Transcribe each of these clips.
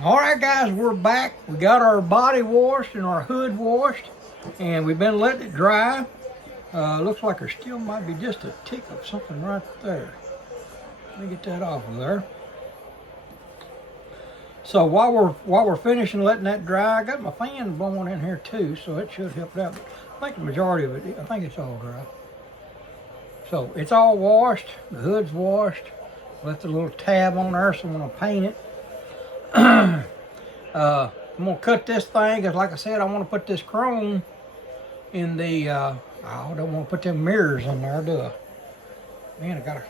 All right, guys, we're back. We got our body washed and our hood washed, and we've been letting it dry. Looks like there still might be just a tick of something right there. Let me get that off of there. So while we're finishing letting that dry, I got my fan blowing in here too, so it should help out. I think the majority of it, I think it's all dry. So it's all washed. The hood's washed. Left a little tab on there, so I'm gonna paint it. I'm gonna cut this thing because, like I said, I want to put this chrome in the. I don't want to put them mirrors in there, do I? Man, I gotta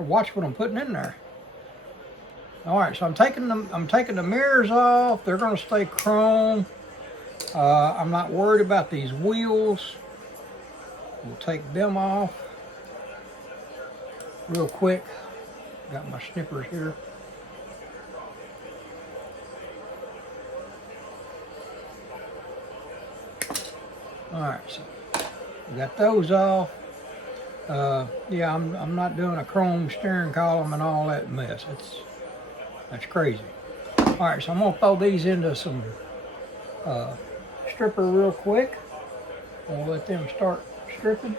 watch what I'm putting in there. All right, so I'm taking the mirrors off. They're gonna stay chrome. I'm not worried about these wheels. We'll take them off real quick. Got my snippers here. All right, so we got those off. Yeah, I'm not doing a chrome steering column and all that mess. That's crazy. All right, so I'm gonna throw these into some stripper real quick. We'll let them start stripping.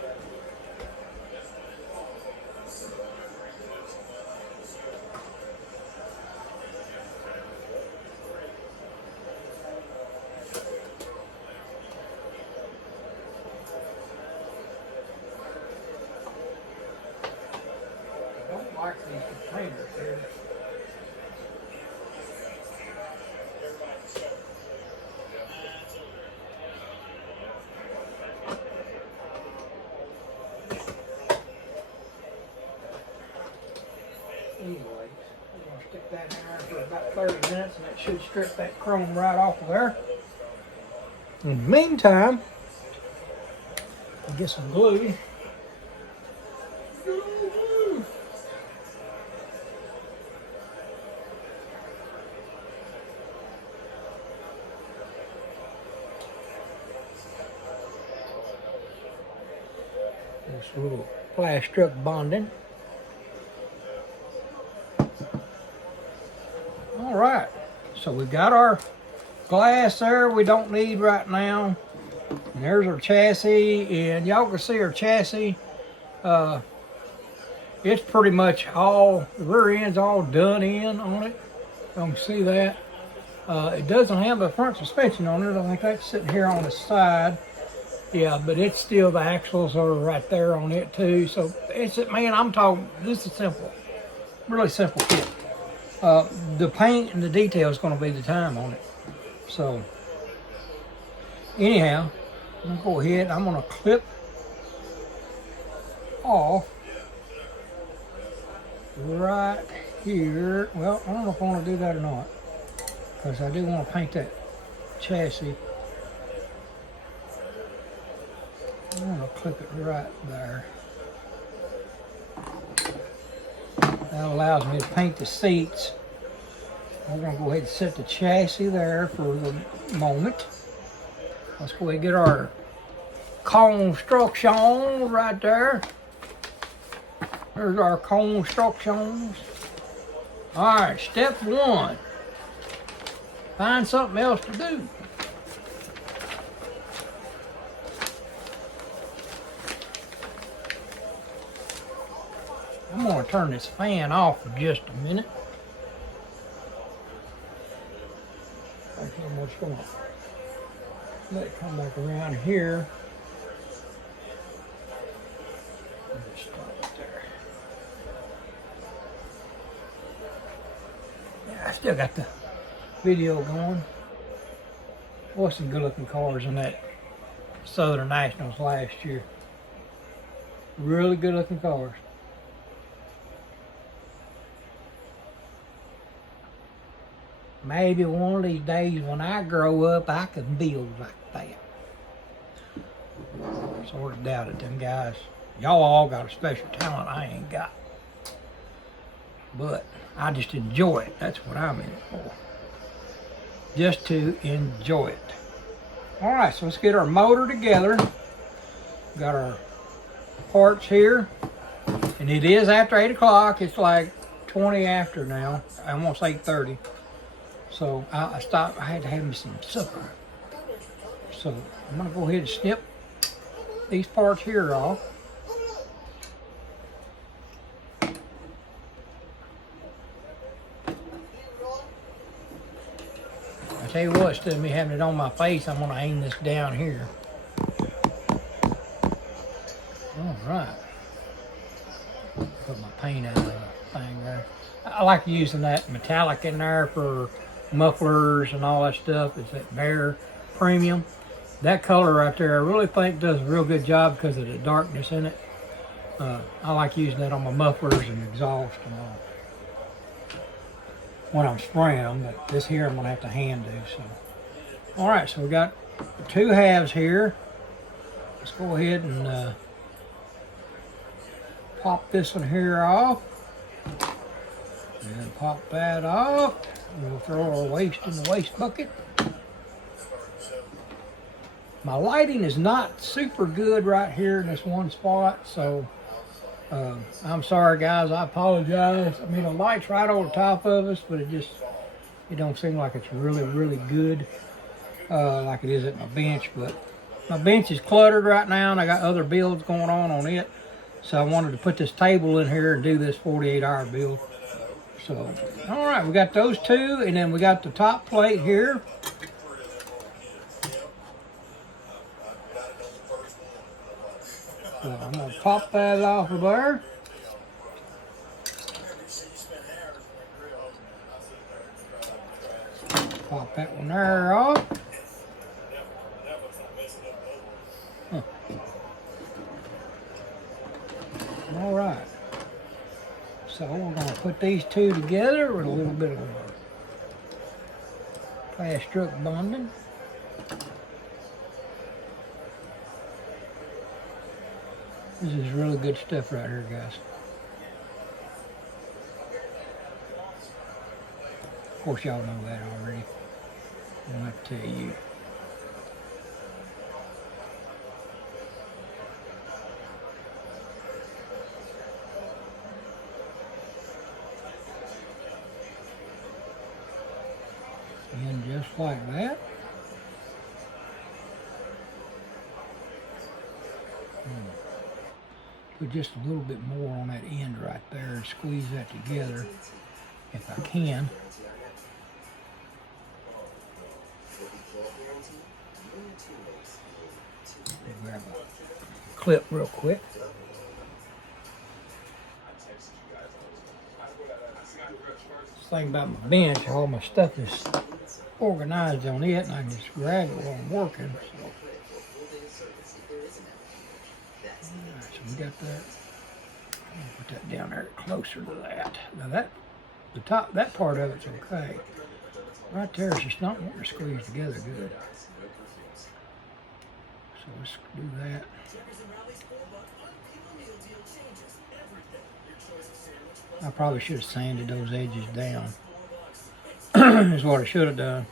I don't like these containers here. Anyways, we're gonna stick that in there for about 30 minutes and that should strip that chrome right off of there. In the meantime, I'll get some glue. This little plastic bonding. All right, so we've got our glass there we don't need right now. And there's our chassis, and y'all can see our chassis. It's pretty much all, the rear end's all done in on it. You can see that. It doesn't have the front suspension on it. I think that's sitting here on the side. Yeah, but it's still, the axles are right there on it too. So it's, man, I'm talking, this is simple. Really simple kit. The paint and the detail is going to be the time on it. So anyhow, I'm gonna go ahead. I'm gonna clip off right here. Well, I don't know if I want to do that or not, because I do want to paint that chassis. I'm gonna clip it right there. That allows me to paint the seats. We're gonna go ahead and set the chassis there for the moment. Let's go ahead and get our construction right there. There's our constructions. All right, step one. Find something else to do. I'm gonna turn this fan off for just a minute. I think I'm just gonna let it come back around here. Just stop it there. Yeah, I still got the video going. Boy, some good looking cars in that Southern Nationals last year. Really good looking cars. Maybe one of these days when I grow up, I can build like that. Sort of doubt it, them guys. Y'all all got a special talent I ain't got. But I just enjoy it. That's what I'm in it for. Just to enjoy it. All right, so let's get our motor together. Got our parts here. And it is after 8 o'clock. It's like 20 after now. Almost 8:30. So I stopped. I had to have me some supper. So I'm gonna go ahead and snip these parts here off. I tell you what, instead of me having it on my face, I'm gonna aim this down here. All right. Put my paint out of the thing there. I like using that metallic in there for mufflers and all that stuff. It's that Bear Premium. That color right there, I really think does a real good job because of the darkness in it. I like using that on my mufflers and exhaust and all. When I'm spraying them, but this here I'm gonna have to hand do. So, all right, so we got the two halves here. Let's go ahead and pop this one here off, and pop that off. We'll throw our waste in the waste bucket. My lighting is not super good right here in this one spot, so I'm sorry guys, I apologize. I mean, the light's right over the top of us, but it don't seem like it's really good like it is at my bench. But my bench is cluttered right now, and I got other builds going on it. So I wanted to put this table in here and do this 48-hour build. So, all right, we got those two, and then we got the top plate here. So I'm gonna pop that off of there. Pop that one there off. Huh. All right. So we're gonna put these two together with a little bit of Plastruct bonding. This is really good stuff right here, guys. Of course, y'all know that already. I don't have to tell you. And just like that. Put just a little bit more on that end right there and squeeze that together if I can. Grab a clip real quick. The thing about my bench, all my stuff is organized on it, and I can just grab it while I'm working. So we got that. I'll put that down there closer to that. Now that part of it's okay. Right there, it's just not wanting to squeeze together good. So let's do that. I probably should have sanded those edges down. Is what I should have done.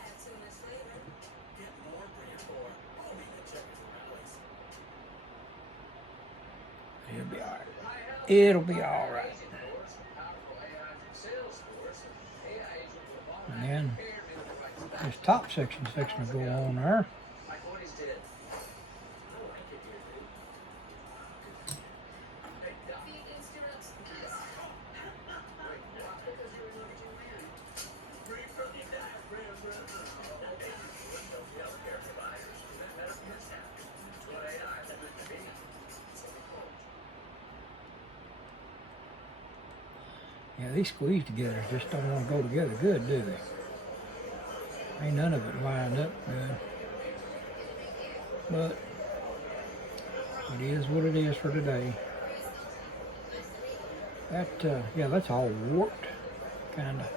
It'll be all right. It'll be all right. And then this top section's fixing to go on there. Yeah, these squeeze together just don't want to go together good, do they? Ain't none of it lined up good. But it is what it is for today. That, yeah, that's all warped, kind of.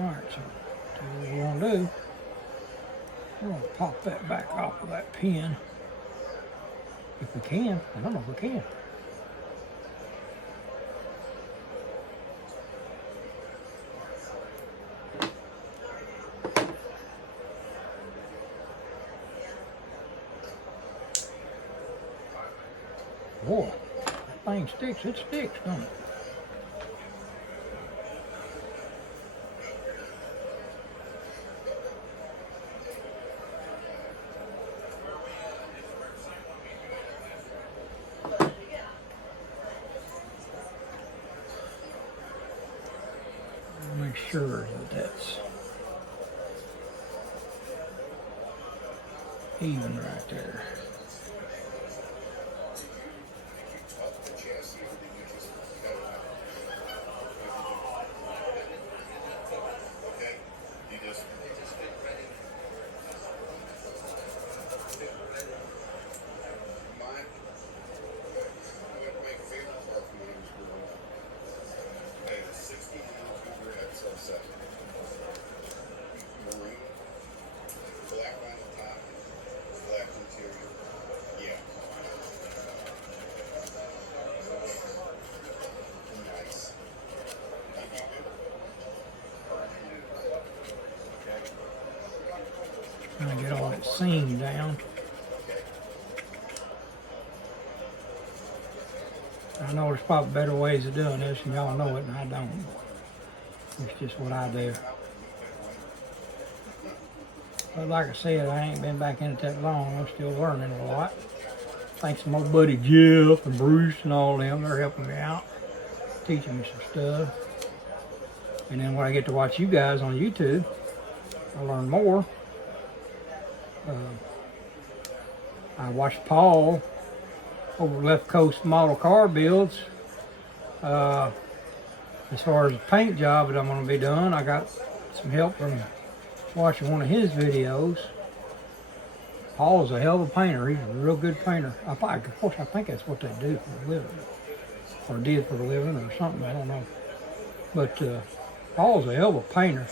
All right, so what we're going to do, we're going to pop that back off of that pin. If we can. I don't know if we can. Boy, that thing sticks, it sticks, don't it? make sure that that's even right there. Trying to get all that seam down. I know there's probably better ways of doing this, and y'all know it, and I don't. It's just what I do. But like I said, I ain't been back in it that long. I'm still learning a lot. Thanks to my buddy Jeff and Bruce and all them. They're helping me out, teaching me some stuff. And then when I get to watch you guys on YouTube, I learn more. I watched Paul over Left Coast Model Car Builds. As far as the paint job that I'm going to be doing, I got some help from watching one of his videos. Paul's a hell of a painter. He's a real good painter. Of course, I think that's what they do for a living, or did for a living, or something. I don't know. But Paul's a hell of a painter.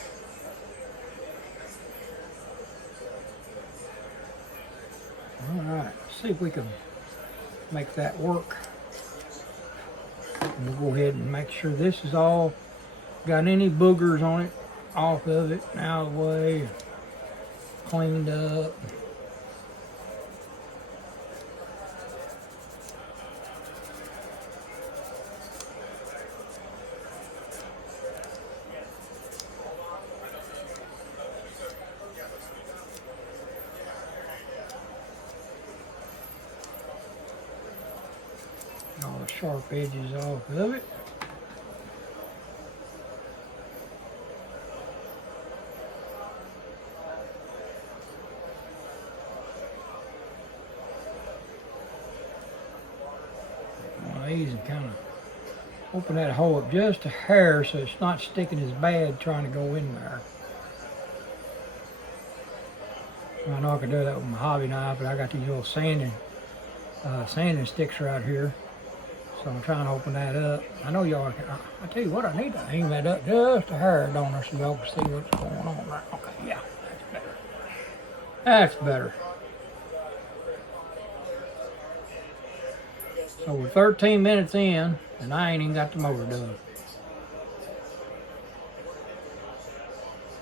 All right, let's see if we can make that work. And we'll go ahead and make sure this is all got any boogers on it, off of it, and out of the way, cleaned up. All the sharp edges off of it. These and kind of open that hole up just a hair so it's not sticking as bad trying to go in there. I know I can do that with my hobby knife, but I got these little sanding sticks right here. So I'm trying to open that up. I know y'all can, I tell you what, I need to aim that up just a hair, don't I, so y'all can see what's going on there. Okay, yeah, that's better. That's better. So we're 13 minutes in, and I ain't even got the motor done.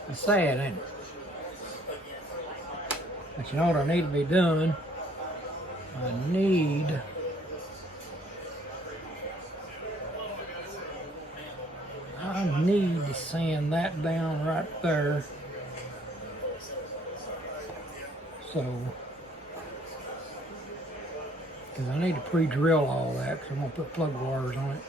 That's sad, ain't it? But you know what I need to be doing? I need to sand that down right there. So, because I need to pre-drill all that, because I'm going to put plug wires on it.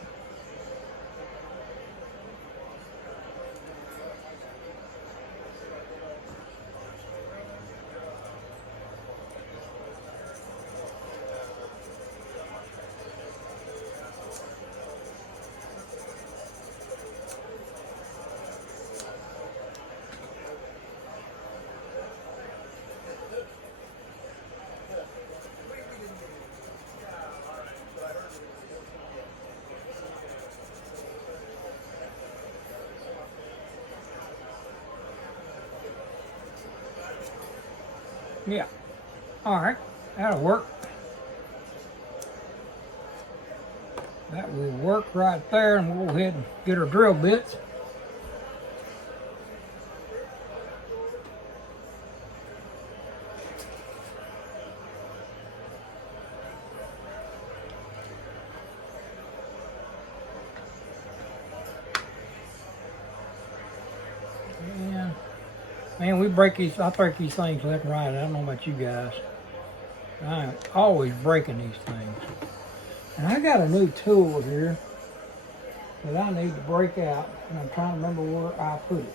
Yeah. All right. That'll work. That will work right there, and we'll go ahead and get our drill bits. Man, I break these things left and right. I don't know about you guys. I'm always breaking these things. And I got a new tool here. that I need to break out, and I'm trying to remember where I put it.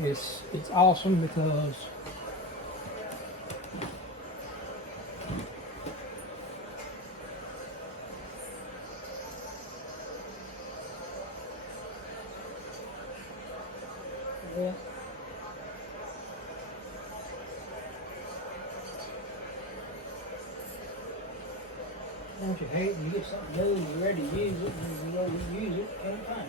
It's awesome because yeah. Don't you hate when you get something new and you're ready to use it, and you go use it anytime.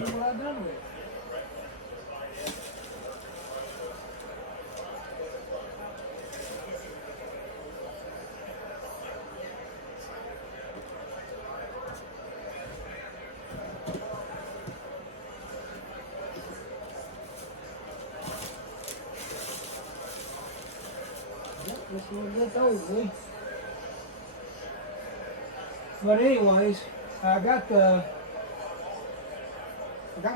What I've done with it. Let's get those, eh? But anyways, I got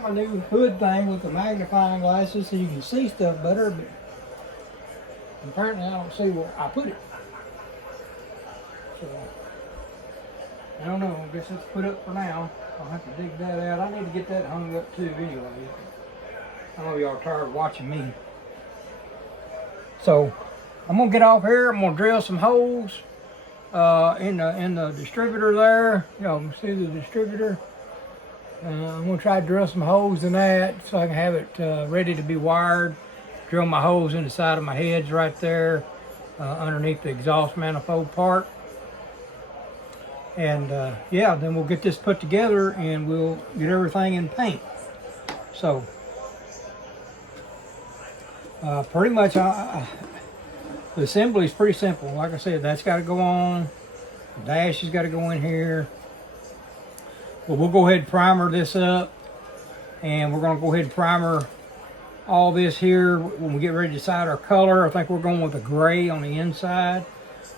my new hood thing with the magnifying glasses so you can see stuff better, but apparently I don't see where I put it. So, I don't know, I guess it's put up for now. I'll have to dig that out. I need to get that hung up too anyway. I know y'all are tired of watching me. So, I'm gonna get off here, I'm gonna drill some holes in the distributor there. Y'all can see the distributor. I'm going to try to drill some holes in that so I can have it ready to be wired. Drill my holes in the side of my heads right there underneath the exhaust manifold part. And yeah, then we'll get this put together and we'll get everything in paint. So pretty much the assembly is pretty simple. Like I said, that's got to go on. The dash has got to go in here. Well, we'll go ahead and primer this up, and we're going to go ahead and primer all this here when we get ready to decide our color. I think we're going with a gray on the inside,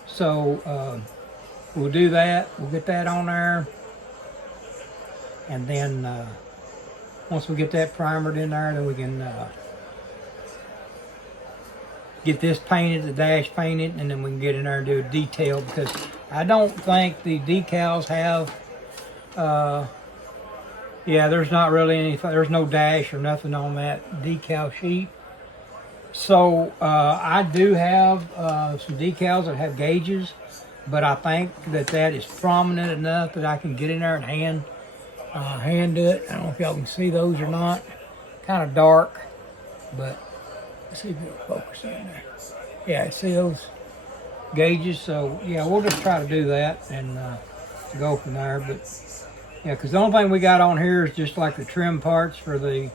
so we'll do that. We'll get that on there, and then once we get that primered in there, then we can get this painted, the dash painted, and then we can get in there and do a detail, because I don't think the decals have yeah, there's not really anything, there's no dash or nothing on that decal sheet. So I do have some decals that have gauges, but I think that is prominent enough that I can get in there and hand do it. I don't know if y'all can see those or not. Kind of dark, but let's see if it'll focus in there. Yeah, see those gauges? So yeah, we'll just try to do that and go from there. But yeah, because the only thing we got on here is just like the trim parts for the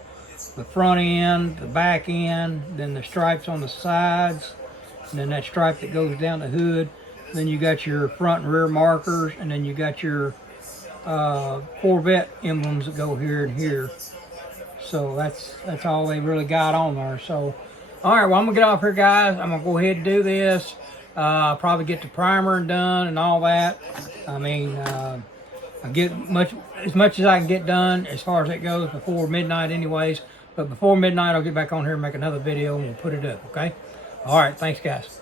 front end, the back end, then the stripes on the sides, and then that stripe that goes down the hood. Then you got your front and rear markers, and then you got your Corvette emblems that go here and here. So that's all they really got on there. So, all right, well, I'm gonna get off here, guys. I'm gonna go ahead and do this. Probably get the primer done and all that. I mean, I get as much as I can get done as far as it goes before midnight anyways. But before midnight, I'll get back on here and make another video and we'll put it up, okay? All right, thanks, guys.